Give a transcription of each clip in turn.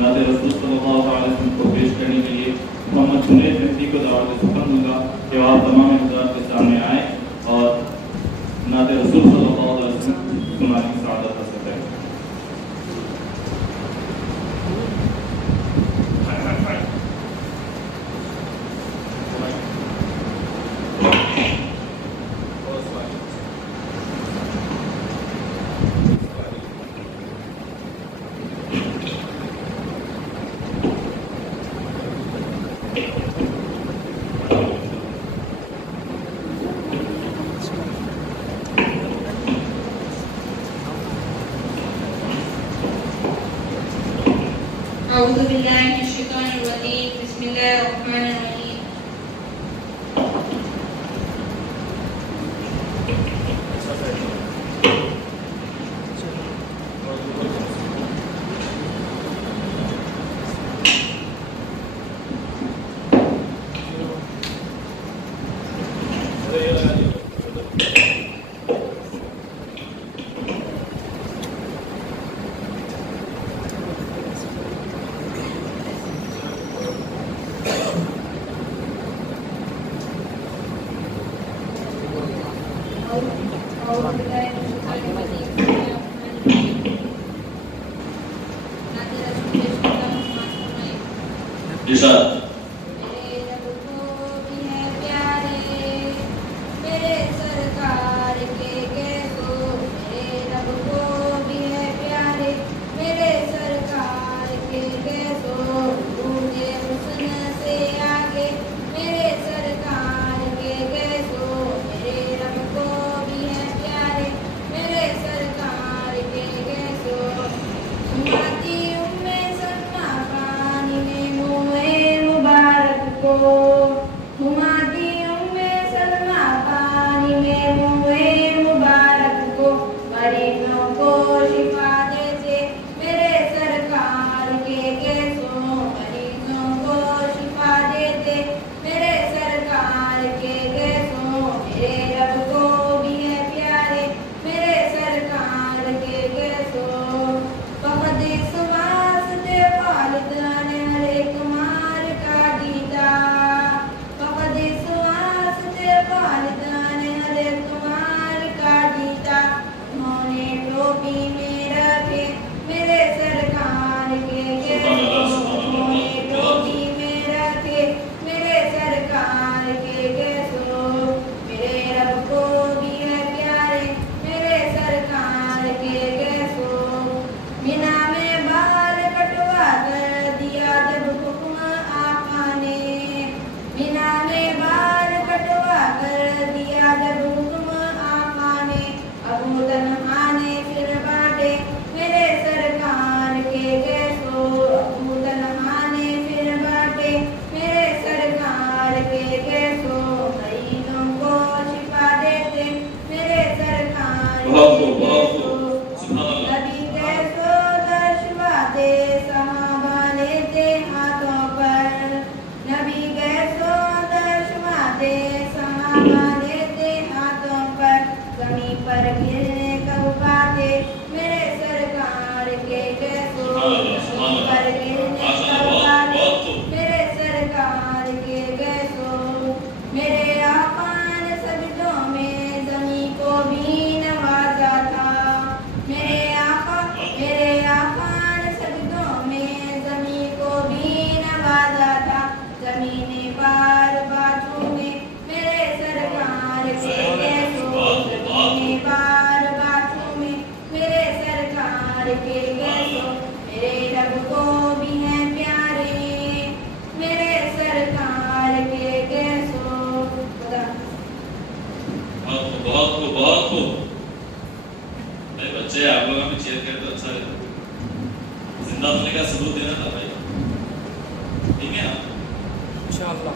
नाते रसूल सल्लल्लाहु अलैहि वसल्लम को पेश करने के लिए मोहम्मद जुनैद मेहदी को दावत सुखन दूंगा कि आप तमाम हज़रात के सामने आए और नाते रसूल सल्लल्लाहु अलैहि वसल्लम सुनाने की सआदत हासिल करें। अऊज़ु बिल्लाहि मिनश शैतानिर रजीम बिस्मिल्लाहिर रहमानिर रहीम।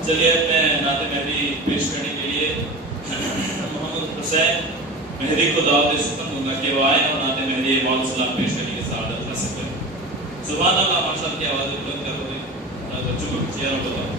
चलिए मैं नाते मेहदी पेश करने के लिए मोहम्मद हुसैन मेहदी को दावत सुखन दूंगा कि वो आए और नाते मेहदी मौलवी सलाम पेश करने की सआदत हासिल करें। सुभान अल्लाह, माशाअल्लाह की आवाज़ बुलंद कर दो, बच्चों को चेहरा बताओ।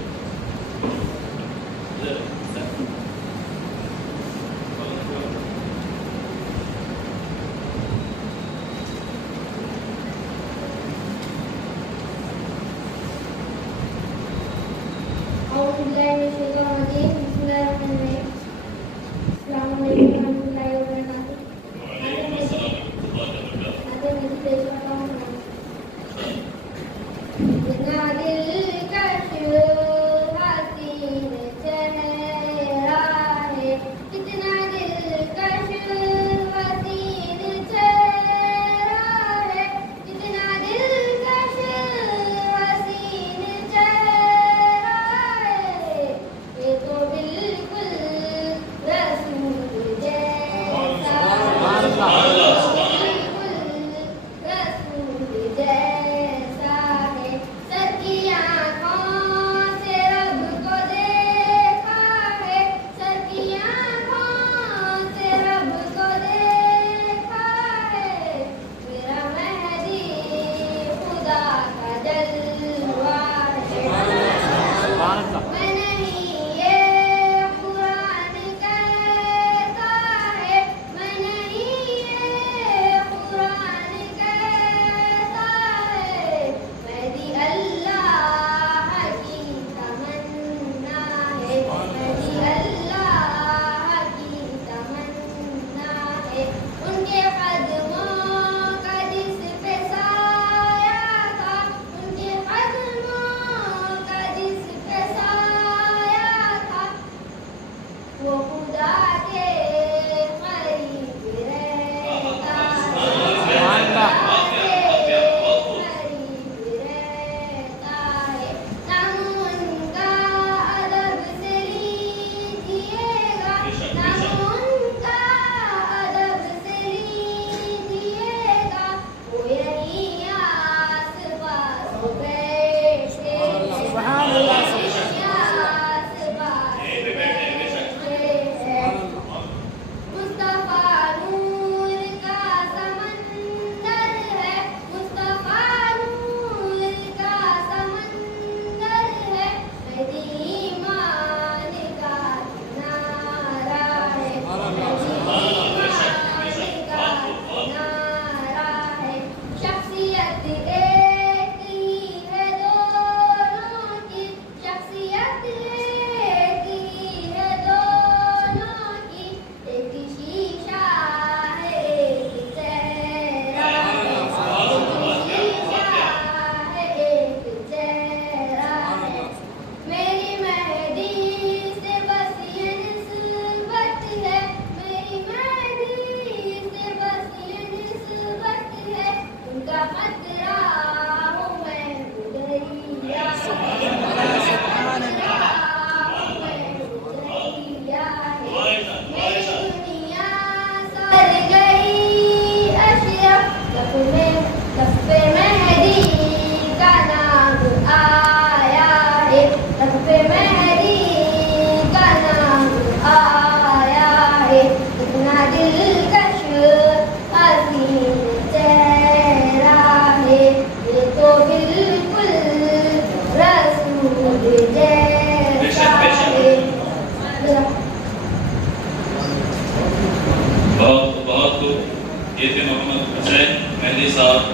ये थे मोहम्मद हुसैन मेहदी साहब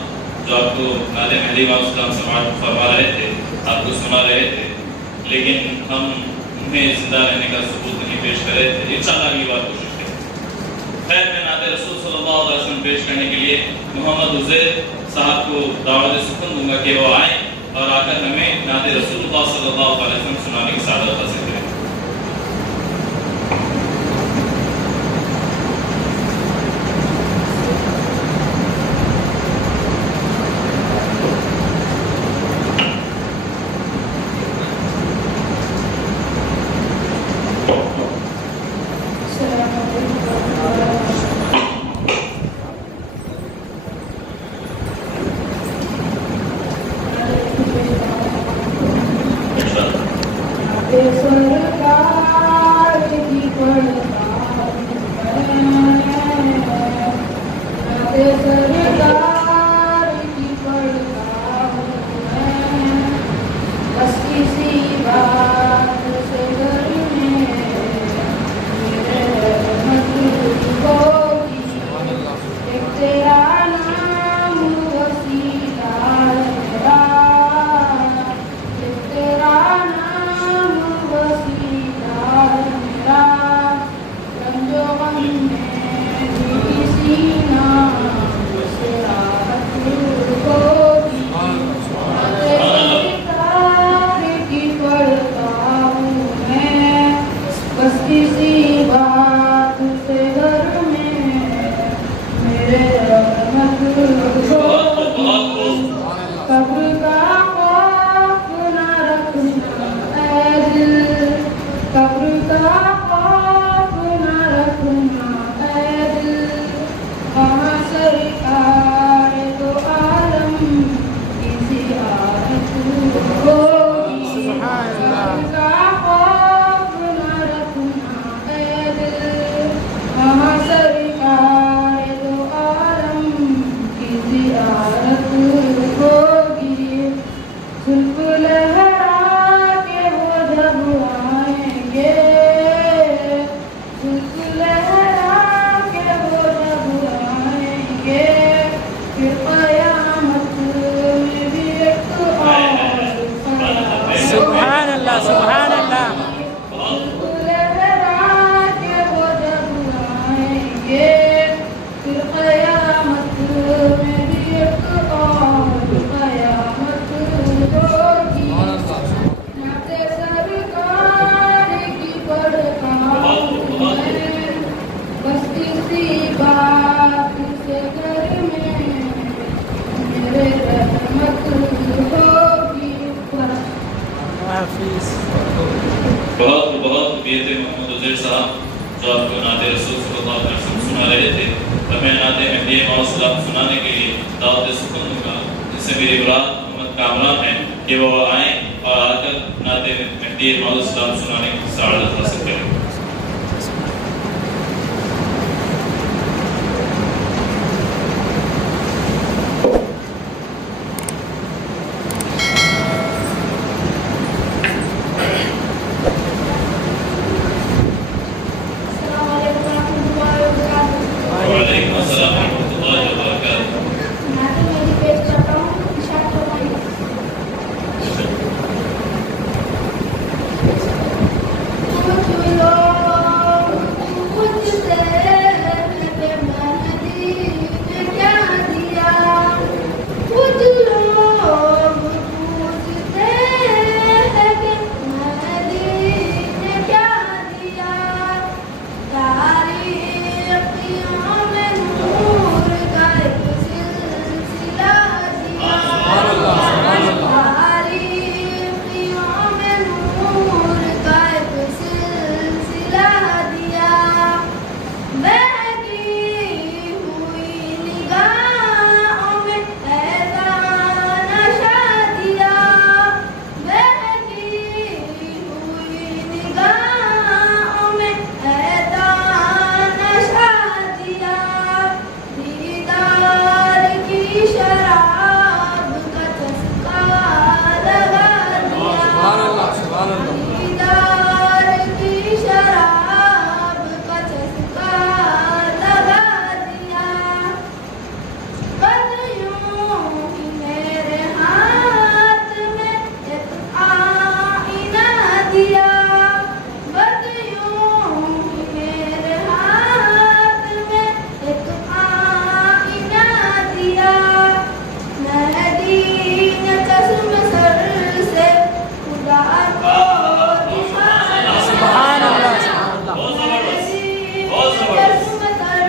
जो आपको नाते मेहदी वास्सलाम समाअत फरमा रहे थे, आपको सुना रहे थे, लेकिन हम उन्हें जिंदा रहने का सबूत नहीं पेश कर रहे थे। इंशाअल्लाह अगली बार कोशिश करें। खैर, मैं नाते रसूल सल्लल्लाहु अलैहि वसल्लम पेश करने के लिए मोहम्मद उज़ैर साहब को दावत सुकून दूंगा कि वो आए और आकर हमें नाते रसूलुल्लाह सल्लल्लाहु अलैहि वसल्लम सुनाने की सादत हासिल करें। Eso कब्र का खौफ न रखना ऐ दिल, कब्र का खौफ न रखना ऐ दिल, वहाँ सरकार दो आलम की ज़ियारत होगी। कब्र का खौफ न रखना ऐ दिल, वहाँ सरकार दो आलम की ज़ियारत होगी। जुल्फ़ लहरा के वो जब आएंगे, जुल्फ़ लहरा के वो जब आएंगे, फिर क़यामत में भी एक और सुभान अल्लाह, सुभान अल्लाह। जुल्फ़ लहरा के वो जब आएंगे, फिर क़यामत में भी एक और क़यामत होगी। नाते सरकार की बड़काऊ है, बस इसी बात से घर में मेरे रहमत होगी। हाफिज। बहुत बहुत बेहतर मोहम्मद उज़ैर साहब जो आपको नाते रसूल सल्लल्लाहु अलैहि वसल्लम सुना रहे थे, और मैं नाते महदी मौद सलाम सुनाने के लिए दावत सुकून दूंगा। जिससे मेरी औलाद मोहम्मद कामरान है कि वो आए और आकर नाते महदी मौद सलाम सुनाने की सआदत हासिल करें। वालेकुम अस्सलाम व रहमतुल्लाहि व बरकातुहू। मैं तो मेरी पेश करता हूँ इशारा फरमाइए। कुछ लोग पूछते हैं कि मेहदी ने क्या दिया, कुछ लोग पूछते हैं कि मेहदी ने क्या दिया। तारीखियों में नूर का एक सिलसिला दिया, तारीखियों में नूर का एक सिलसिला दिया। बहकी हुई निगाहों में ऐसा नशा दिया, बहकी हुई निगाहों में ऐसा नशा दिया। दीदार की शराब का चस्का लगा दिया, दीदार की शराब का चस्का लगा दिया। बस यूं ही मेरे हाथ में एक आईना दिया, बस यूं ही मेरे हाथ में एक आईना दिया। मेहदी ने चश्म सर से खुदा को दिखा दिया, सुभान अल्लाह, बहुत जबरदस्त, मेहदी बहुत ने जबरदस्त। चश्म सर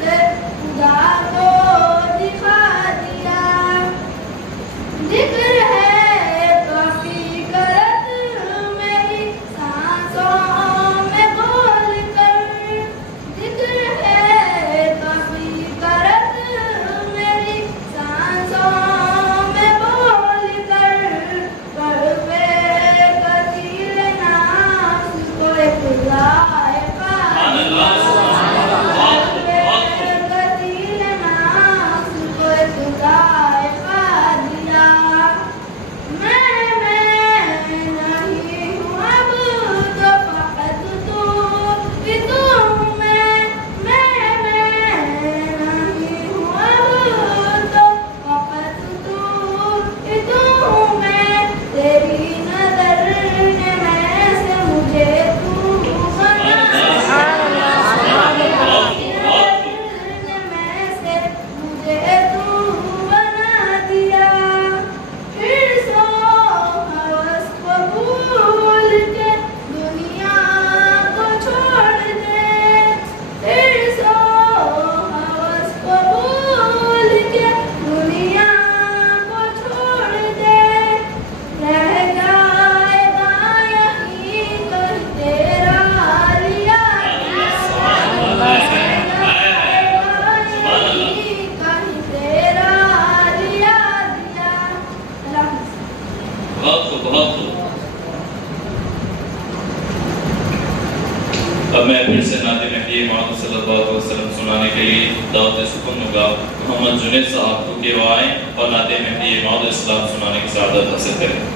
से खुदा को दिखा दिया। जिक्र है काफी करत मेरी सांसों में बोल कर, जिक्र है काफी करत मेरी सांसों में बोल कर। दावत सुकून होगा मोहम्मद जुनैद साहब को कि वो आए और नाते मेहदी मौद इस्लाम सुनाने की सआदत हासिल करें।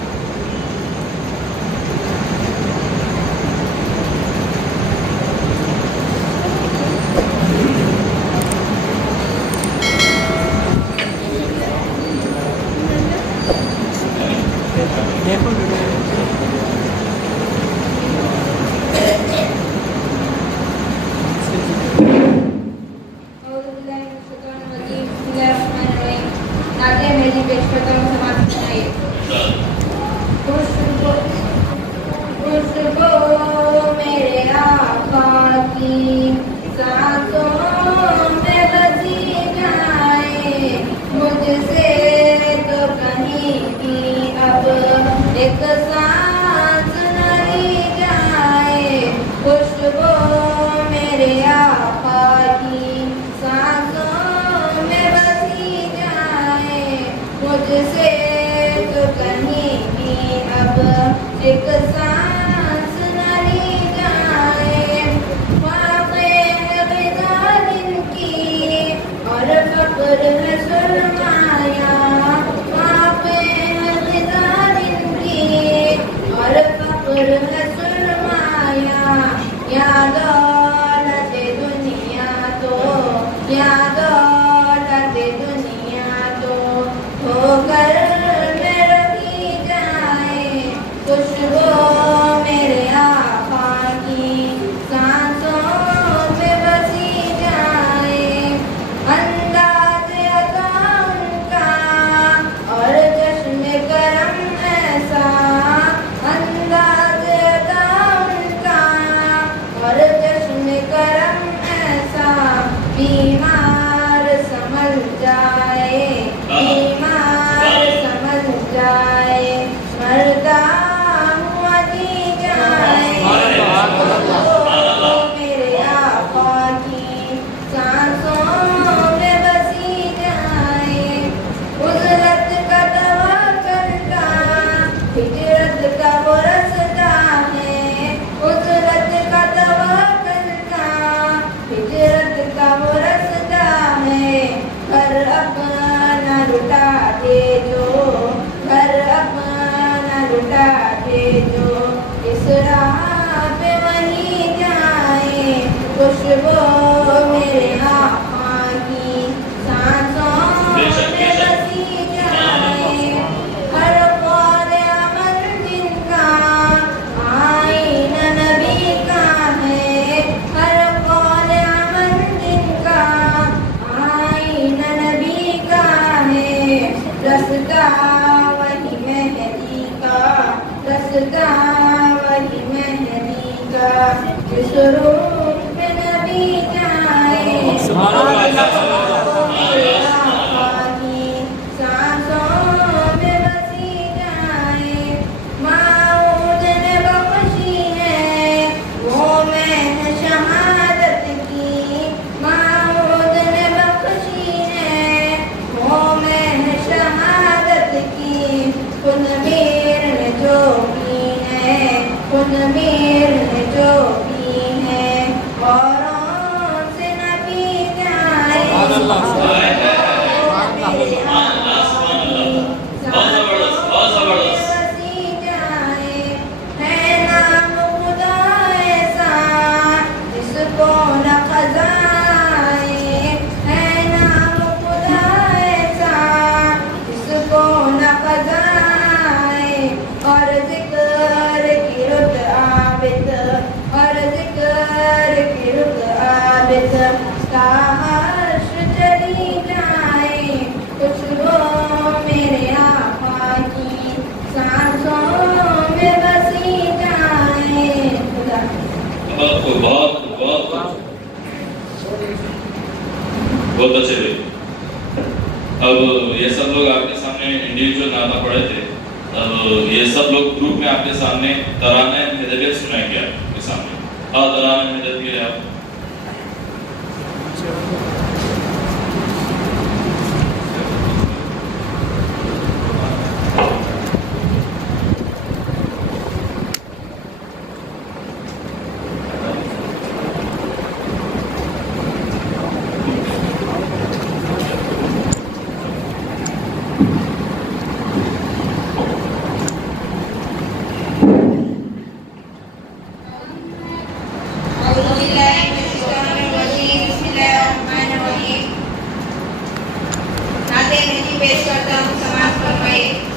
बहुत अच्छे थे। अब ये सब लोग आपके सामने इंडिविजुअल नाता पढ़े थे, अब ये सब लोग ग्रुप में आपके सामने तराने हिदायत सुनाएंगे आपके सामने। तराने हिदायत आप फरमाए।